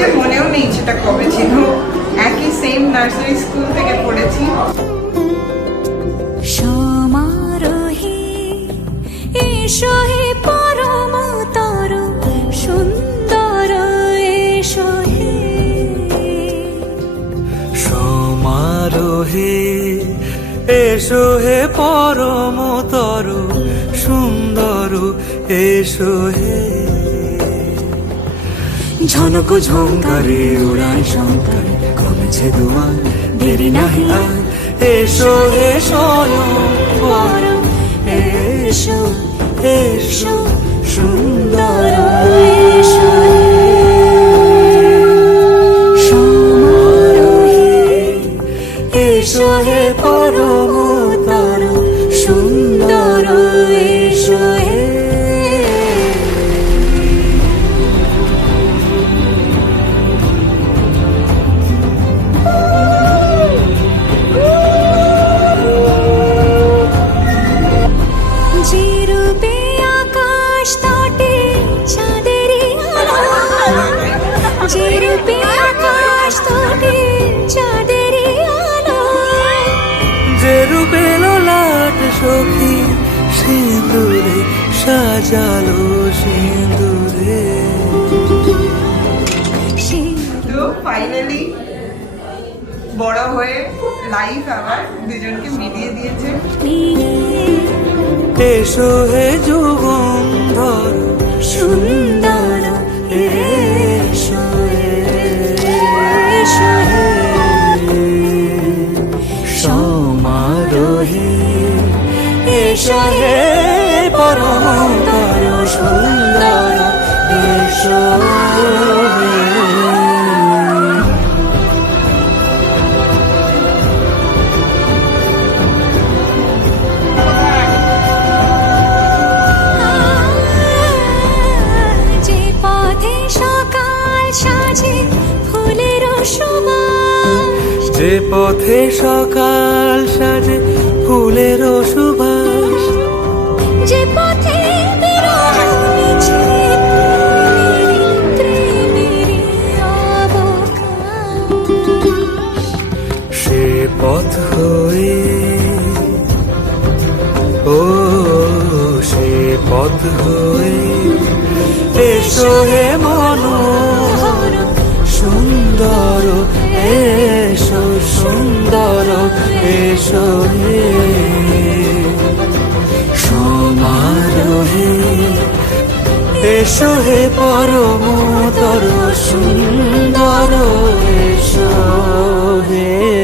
যে মনেও নেই সেটা কবে ছিল, একই সেম নার্সারি স্কুল থেকে পড়েছি। সমারোহে এসো হে পরম তর সুন্দর এসো হে। সমারোহে এসো হে পরম তর সুন্দর এসো হে। ঝনক ঝঙ্কারে উড়ায় শঙ্কারে কমেছে দুয়ার দেরি নাহি আর। এসো হে স্বয়ং পরম এসো এসো সুন্দর এসো হে। সমারোহে এসো হে পরম তর সুন্দর এসো হে। যে রূপে আকাশ তটে চাঁদেরই আলো, যে রূপে আকাশ তটে চাঁদেরই আলো, যে রূপে ললাট সখী সিঁদুরে সাজালো সিঁদুরে। সে তো ফাইনালি বড় হয়ে লাইফ আবার দুজনকে মিলিয়ে দিয়েছে। এসো হে যুগন্ধর সুন্দর এসো এসো হে। সমারোহে এসো হে পরম তর সুন্দর এসো হে। যে পথে সকাল সাজে ফুলের সুবাস, যে পথে সকাল সাজে ফুলের সুবাস, যে পথে বিরহ মিছে প্রেমেরই অবকাশ, সে পথ হয়ে ও সে পথ হয়ে এসো হে মনোহর সুন্দর এসো সুন্দর এসো হে। সমারোহে এসো হে পরম তর সুন্দর এসো হে।